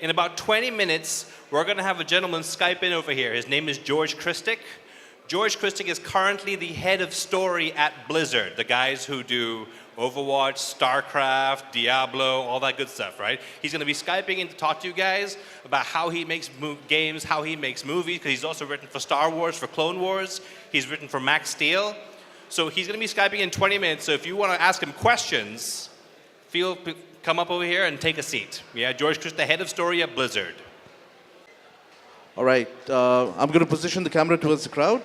In about 20 minutes, we're going to have a gentleman Skype in over here. His name is George Krstic. George Krstic is currently the head of story at Blizzard, the guys who do Overwatch, StarCraft, Diablo, all that good stuff, right? He's going to be Skyping in to talk to you guys about how he makes games, how he makes movies, because he's also written for Star Wars, for Clone Wars. He's written for Max Steel. So he's going to be Skyping in 20 minutes, so if you want to ask him questions, come up over here and take a seat. Yeah, George Krstic, the head of story at Blizzard. All right, I'm going to position the camera towards the crowd.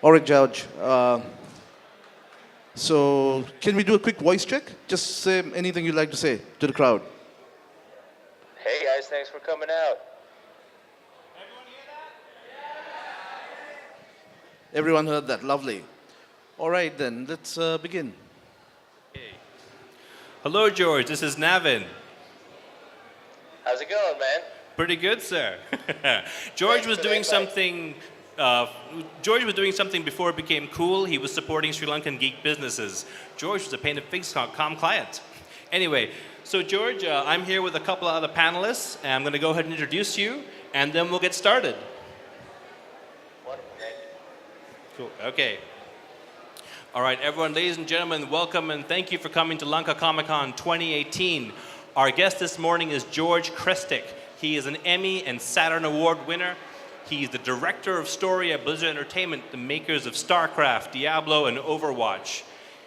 All right, George. So can we do a quick voice check? Just say anything you'd like to say to the crowd. Hey guys, thanks for coming out. Everyone heard that. Lovely. All right, then. Let's begin. Hello, George. This is Navin. How's it going, man? Pretty good, sir. George was doing something. George was doing something before it became cool. He was supporting Sri Lankan geek businesses. George was a painted figs.com client. Anyway, so George, I'm here with a couple of other panelists, and I'm going to go ahead and introduce you, and then we'll get started. Wonderful, thank you. Cool. Okay. All right, everyone, ladies and gentlemen, welcome and thank you for coming to Lanka Comic-Con 2018. Our guest this morning is George Krstic. He is an Emmy and Saturn Award winner. He's the director of story at Blizzard Entertainment, the makers of StarCraft, Diablo, and Overwatch.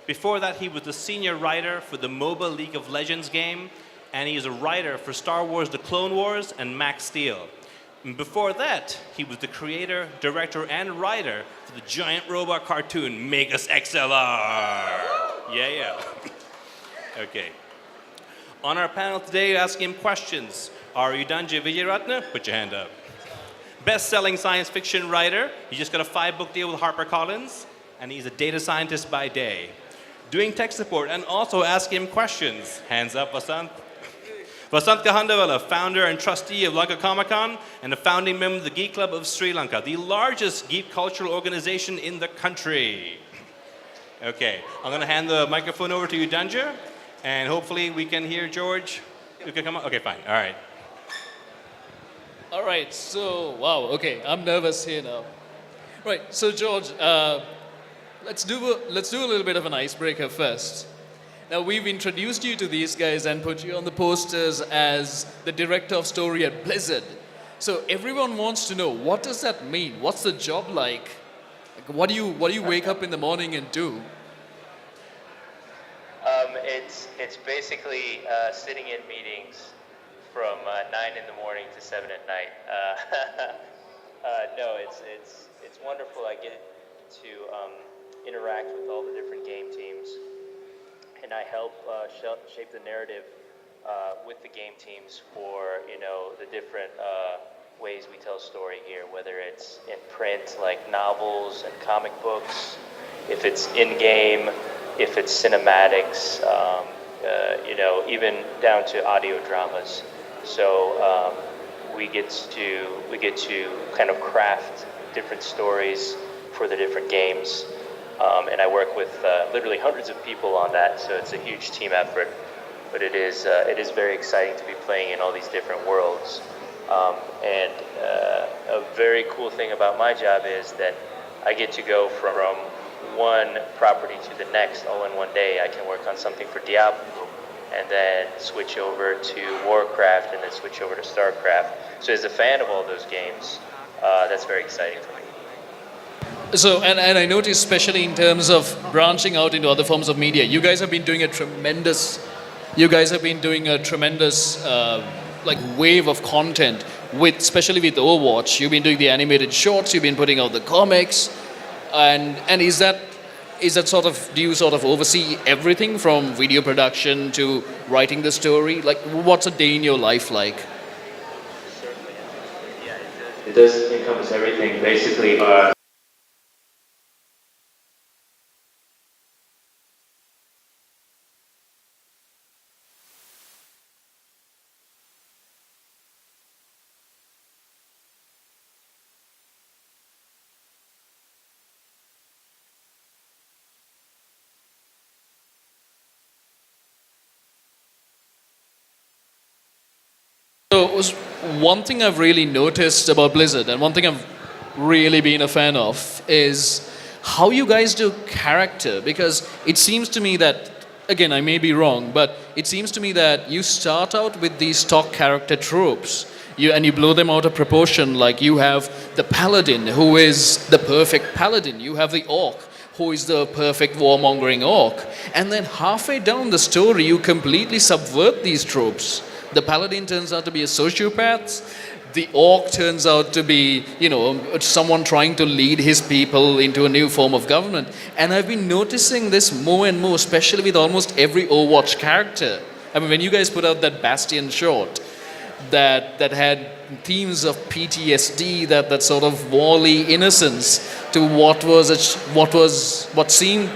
Before that, he was the senior writer for the MOBA League of Legends game, and he is a writer for Star Wars The Clone Wars and Max Steel. And before that, he was the creator, director, and writer for the giant robot cartoon Megas XLR. Yeah. Okay. On our panel today, asking him questions are Udanja Vijayaratne, put your hand up. Best-selling science fiction writer. He just got a 5-book deal with HarperCollins, and he's a data scientist by day. Doing tech support and also asking him questions. Hands up, Vasant. Vasant Kahandawala, founder and trustee of Lanka Comic-Con and a founding member of the Geek Club of Sri Lanka, the largest geek cultural organization in the country. Okay, I'm going to hand the microphone over to Udanja, and hopefully we can hear George. You can come on? Okay, fine. All right. All right, so, wow, okay, I'm nervous here now. Right, so George, let's do a little bit of an icebreaker first. Now, we've introduced you to these guys and put you on the posters as the director of story at Blizzard. So everyone wants to know, what does that mean? What's the job like? What do you wake up in the morning and do? It's basically sitting in meetings from 9 in the morning to 7 at night. No, it's wonderful. I get to interact with all the different game teams, and I help shape the narrative with the game teams for the different ways we tell story here, whether it's in print like novels and comic books, if it's in game, if it's cinematics, even down to audio dramas. So we get to kind of craft different stories for the different games, and I work with literally hundreds of people on that. So it's a huge team effort, but it is very exciting to be playing in all these different worlds. And a very cool thing about my job is that I get to go from one property to the next all in one day. I can work on something for Diablo, and then switch over to Warcraft, and then switch over to StarCraft. So as a fan of all those games, that's very exciting for me. So, and I noticed, especially in terms of branching out into other forms of media, you guys have been doing a tremendous wave of content, especially with Overwatch. You've been doing the animated shorts, you've been putting out the comics, and is that sort of, do you sort of oversee everything from video production to writing the story? Like, what's a day in your life like? Certainly. Yeah, it does encompass everything. Basically, So one thing I've really noticed about Blizzard, and one thing I've really been a fan of, is how you guys do character. Because it seems to me that, again, I may be wrong, but it seems to me that you start out with these stock character tropes. And you blow them out of proportion. Like you have the paladin, who is the perfect paladin. You have the orc, who is the perfect warmongering orc. And then halfway down the story, you completely subvert these tropes. The paladin turns out to be a sociopath. The orc turns out to be, someone trying to lead his people into a new form of government. And I've been noticing this more and more, especially with almost every Overwatch character. I mean, when you guys put out that Bastion short, that had themes of PTSD, that sort of Wall-E innocence to what seemed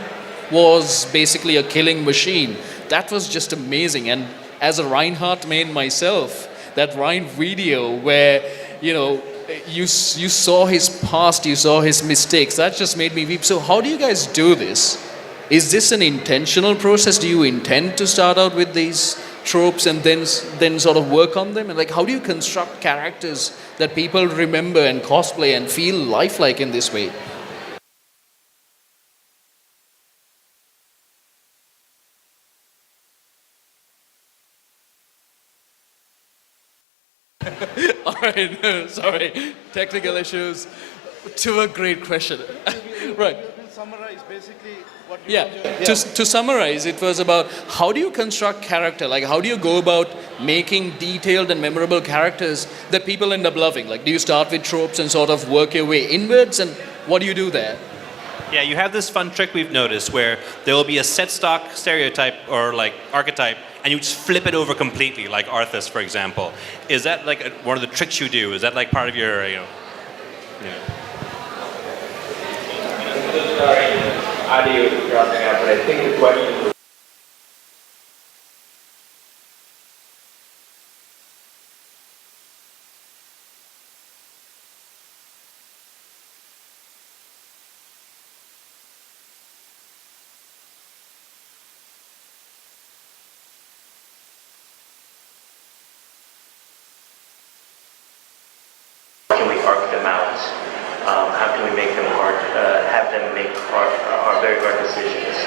was basically a killing machine. That was just amazing. And as a Reinhardt main myself, that Ryan video where you saw his past, you saw his mistakes, that just made me weep. So how do you guys do this? Is this an intentional process? Do you intend to start out with these tropes and then sort of work on them? And like, how do you construct characters that people remember and cosplay and feel lifelike in this way? All right, sorry, technical issues. To a great question. Right. Summarize basically what you Yeah. To summarize, it was about how do you construct character? Like, how do you go about making detailed and memorable characters that people end up loving? Like, do you start with tropes and sort of work your way inwards? And what do you do there? Yeah, you have this fun trick we've noticed where there will be a set stock stereotype or like archetype, and you just flip it over completely, like Arthas, for example. Is that like one of the tricks you do? Is that like part of your, Sorry, audio is dropping out, but I think the question was can we arc them out? How can we make them hard, have them make our very hard decisions?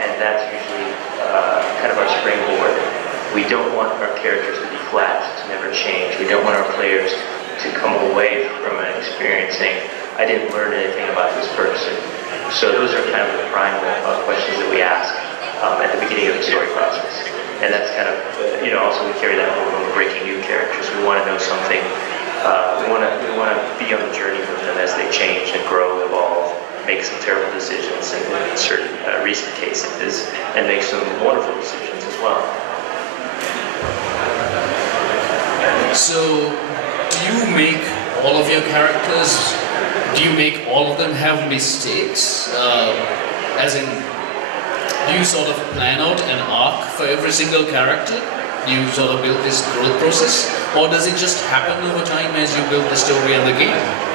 And that's usually kind of our springboard. We don't want our characters to be flat, to never change. We don't want our players to come away from an experience saying, I didn't learn anything about this person. So those are kind of the primal questions that we ask at the beginning of the story process. And that's kind of, also we carry that over when we're breaking new characters. We want to know something. We want to be on the journey with them as they change and grow, evolve, make some terrible decisions in certain recent cases, and make some wonderful decisions as well. So, do you make all of your characters, do you make all of them have mistakes? As in, do you sort of plan out an arc for every single character? Do you sort of build this growth process? Or does it just happen over time as you build the story and the game?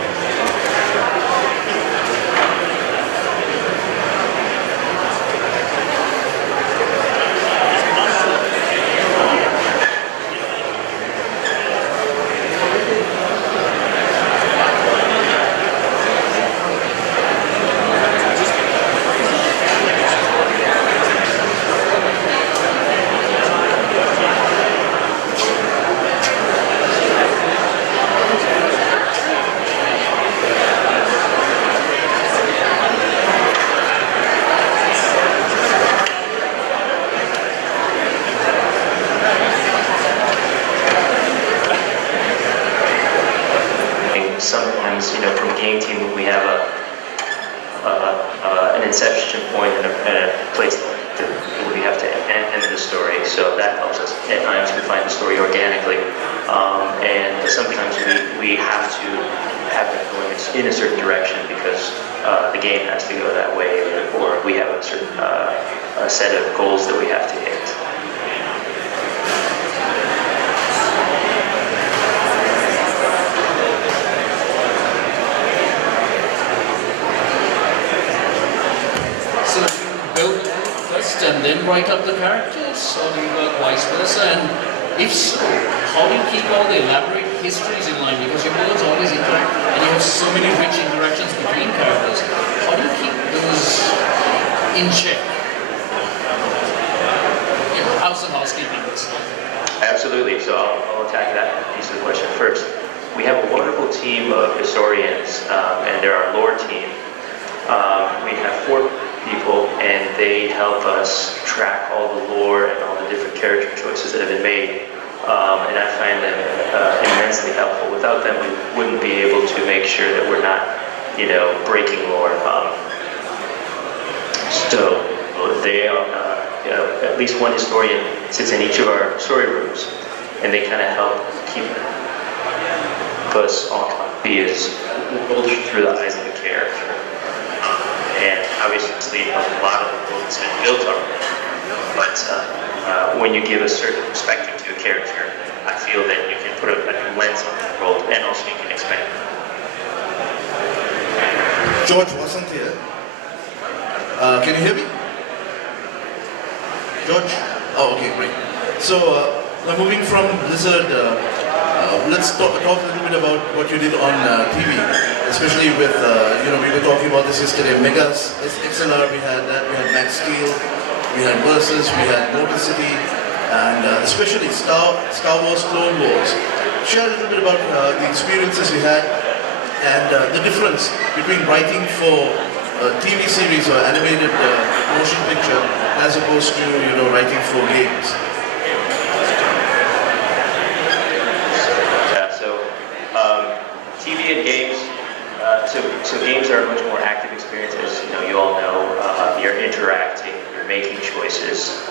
Sometimes, from game team, we have an inception point and a place where we have to end the story. So that helps us at times to find the story organically. And sometimes we have to have it going in a certain direction because the game has to go that way, or we have a certain a set of goals that we have to hit. And then write up the characters, or do you work vice versa? And if so, how do you keep all the elaborate histories in line? Because your worlds always interact, and you have so many rich interactions between characters. How do you keep those in check? How's the housekeeping this? Absolutely. So I'll attack that piece of the question first. We have a wonderful team of historians, and they're our lore team. We have 4 people, and they help us track all the lore and all the different character choices that have been made. And I find them immensely helpful. Without them, we wouldn't be able to make sure that we're not, breaking lore. So they are, at least one historian sits in each of our story rooms, and they kind of help keep us on views through the eyes of the character. And obviously, a lot of the world's been built already. But when you give a certain perspective to a character, I feel that you can put a new lens on the world, and also you can expand it. George wasn't here. Can you hear me? George? Oh, okay, great. So, now moving from Blizzard, let's talk a little bit about what you did on TV, especially with, we were talking about this yesterday, Megas, XLR, we had that, we had Max Steel, we had Versus, we had Motor City, and especially Star Wars, Clone Wars. Share a little bit about the experiences you had and the difference between writing for a TV series or animated motion picture as opposed to, writing for games. TV and games, so games are a much more active experience, as you all know. You're interacting, you're making choices,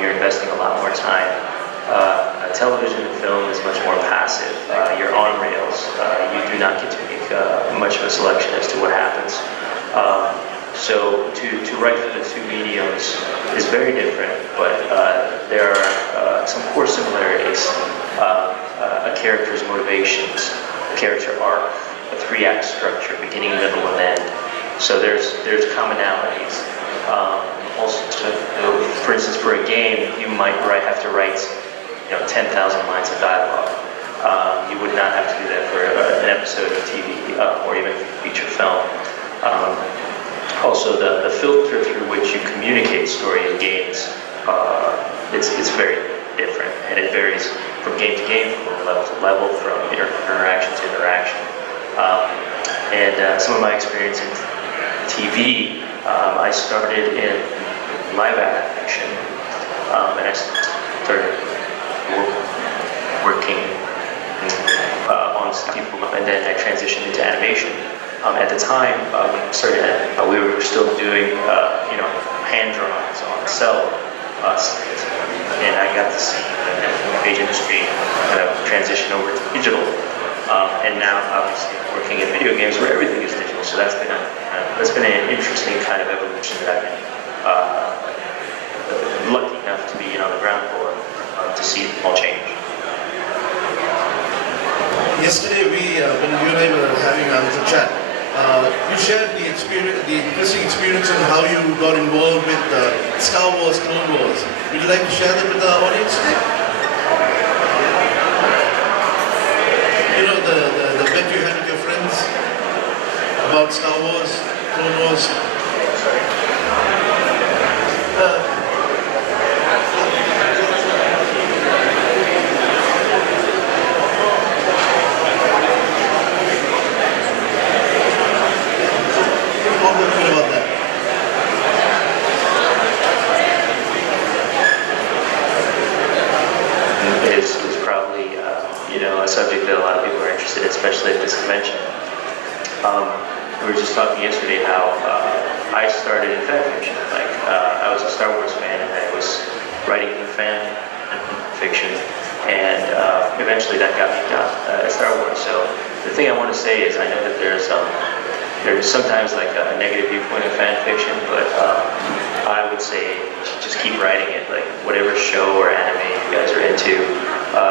you're investing a lot more time. Television and film is much more passive. You're on rails. You do not get to make much of a selection as to what happens. So to write for the 2 mediums is very different, but there are some core similarities. A character's motivations, character arc, a 3-act structure, beginning, middle, and end. So there's commonalities. Also, for instance, for a game, you might have to write 10,000 lines of dialogue. You would not have to do that for an episode of TV or even feature film. Also, the filter through which you communicate story in games, it's very different, and it varies from game to game, from level to level, from interaction to interaction. And some of my experience in TV, I started in live action, and I started working on people, and then I transitioned into animation. At the time, when I started, we were still doing, hand drawings on cell, and I got to see the page industry kind of transition over to digital. And now, obviously, I'm working in video games where everything is digital. So that's been an interesting kind of evolution that I've been lucky enough to be on the ground floor to see it all change. Yesterday, when you and I were having a little chat, you shared the interesting experience on how you got involved with Star Wars, Clone Wars. Would you like to share that with the audience today? The bet you had with your friends about Star Wars, Clone Wars. Subject that a lot of people are interested in, especially at this convention. We were just talking yesterday how I started in fan fiction. I was a Star Wars fan, and I was writing fan fiction, and eventually that got me at Star Wars. So the thing I want to say is I know that there's sometimes like a negative viewpoint of fan fiction, but I would say just keep writing it. Like whatever show or anime you guys are into,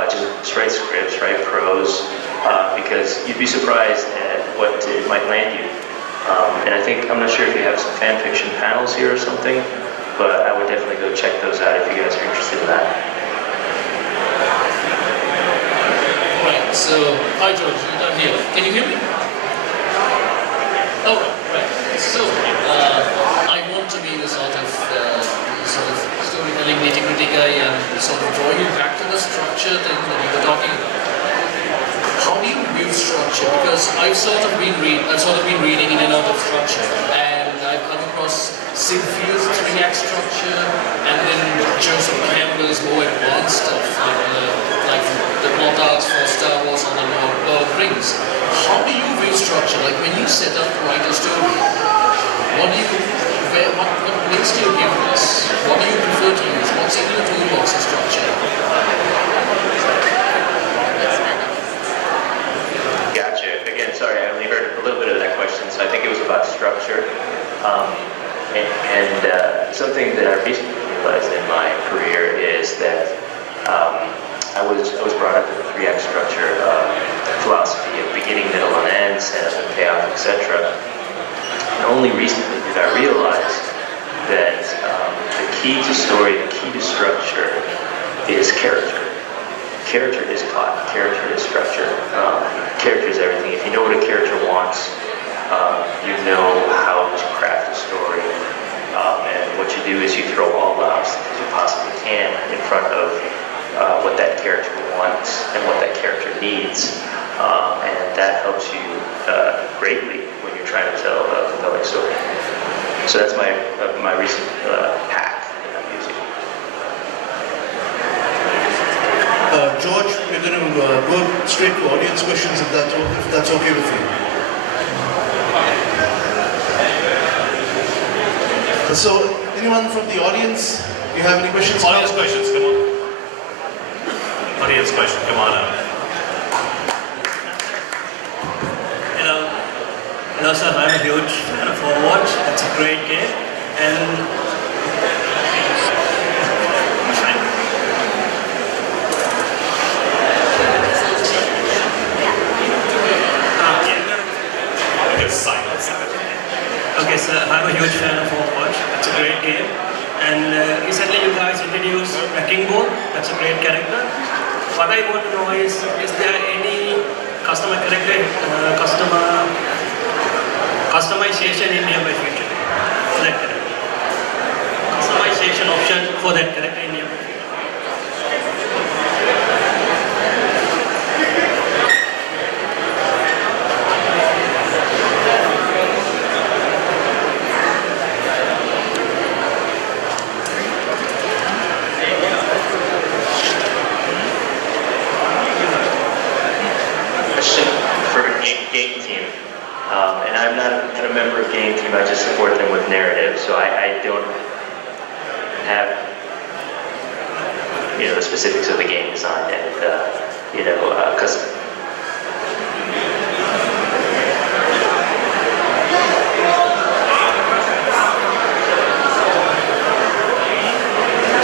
just write scripts, write prose, because you'd be surprised at what it might land you. And I'm not sure if you have some fan fiction panels here or something, but I would definitely go check those out if you guys are interested in that. So, hi George, I'm here. Can you hear me? Oh, right. So, I want to be the sort of storytelling nitty-gritty guy and sort of draw you back to the structure thing that you were talking about. How do you view structure? Because I've sort of been reading in and out of structure, and I've come across Sylphia's 3-act structure, and then Joseph Campbell's more advanced stuff, like the plot arcs for Star Wars or the Lord of the Rings. How do you view structure? Like when you set up to write a story, what links do you give us? What do you prefer to use? What's in your toolbox of structure? Gotcha. Again, sorry, I only heard a little bit of that question, so I think it was about structure. Something that I recently realized in my career is that I was brought up with a 3-act structure philosophy of beginning, middle, and end, setup and payoff, etc. And only recently did I realize that the key to story, the key to structure is character. Character is plot, character is structure. Character is everything. If you know what a character wants, you know how to craft a story. And what you do is you throw all the obstacles you possibly can in front of what that character wants and what that character needs. And that helps you greatly when you're trying to tell a compelling story. So that's my recent hack that I'm using. George, we're going to go straight to audience questions if that's okay with you. So, anyone from the audience, do you have any questions? Audience questions, come on. Audience question, come on up. Hello sir, I'm a huge fan of Overwatch. It's a great game. And okay, sir, I'm a huge fan of Overwatch. It's a great game. And recently you guys introduced Wrecking Ball. That's a great character. What I want to know is there any customization in nearby future for that character? Customization option for that character in nearby future? Game team, and I'm not a member of game team. I just support them with narrative, so I don't have the specifics of the game design and because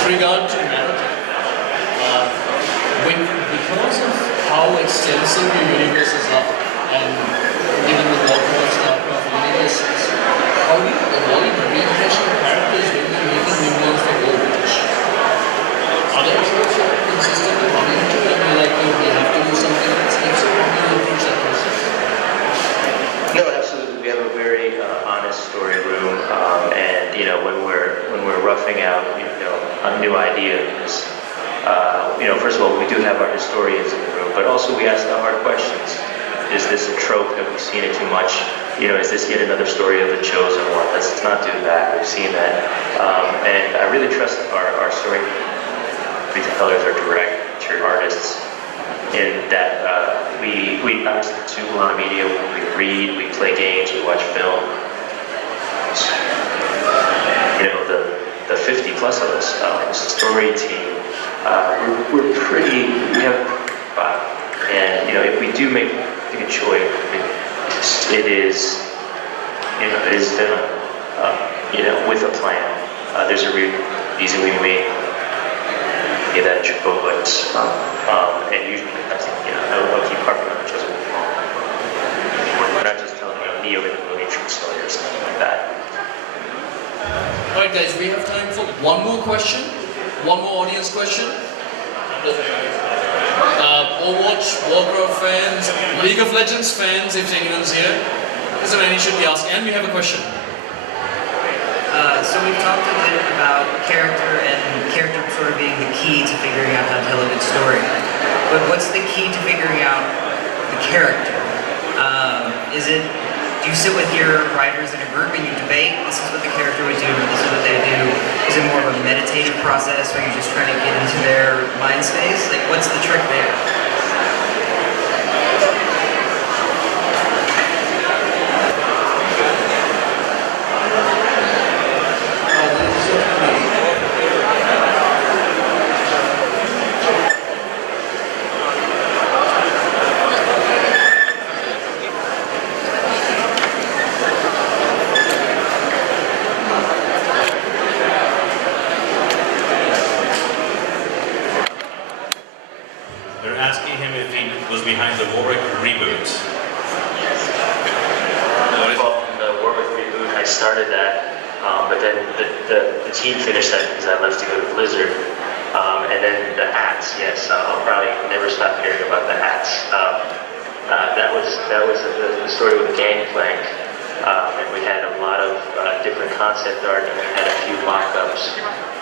With regard to narrative, because of how extensive your universes are, and given the Warcraft, StarCraft universes, how do you avoid refreshing characters when you're making new ones for Overwatch? Are there approaches that are consistent with how you do it, and you're like, we have to do something that's expensive? How do you approach that process? No, absolutely. We have a very honest story room, and when we're roughing out on new ideas. First of all, we do have our historians in the room, but also we ask the hard questions. Is this a trope? Have we seen it too much? Is this yet another story of the chosen one? Let's not do that. We've seen that. And I really trust our storytellers, our director, artists, in that we obviously consume a lot of media. We read, we play games, we watch film. The 50 plus of us, story team, we have and if we do make a choice, it is done with a plan. There's a reason we made that choice, and usually that's I'll keep harping on the choice. We're not just telling Neo in the movie true story or something like that. Alright guys, we have time for one more question. One more audience question. Overwatch, Warcraft fans, League of Legends fans, if anyone's here. Is there any should be asked? And we have a question. So we've talked a bit about character and character sort of being the key to figuring out how to tell a good story. But what's the key to figuring out the character? Do you sit with your writers in a group and you debate, this is what the character would do, this is what they do? Is it more of a meditative process where you're just trying to get into their mind space? Like, what's the trick there? They're asking him if he was behind the Warwick reboot. Well, the Warwick reboot, I started that, but then the team finished that because I left to go to Blizzard. And then the hats, yes, I'll probably never stop hearing about the hats. That was the story with Gangplank, and we had a lot of different concept art, and we had a few mock-ups.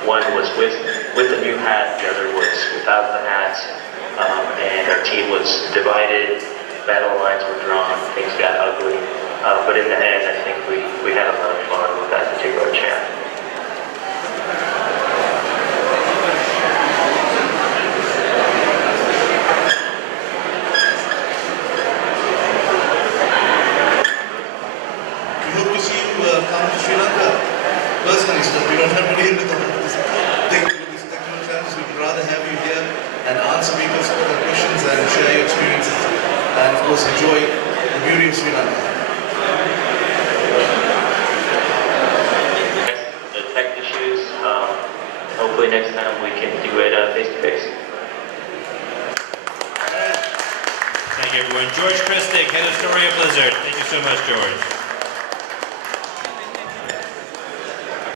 One was with the new hat, the other was without the hats. And our team was divided, battle lines were drawn, things got ugly. But in the end, I think we had a lot of fun with that particular chant. We hope to see you come to Sri Lanka personally, so we don't have to deal with all this thing with these technical challenges. We'd rather have you here and answer people's questions and share your experiences, and of course enjoy the beauty of Sri Lanka. The tech issues, hopefully next time we can do it face to face. Thank you, everyone. George Krstic, head of story of Blizzard. Thank you so much, George.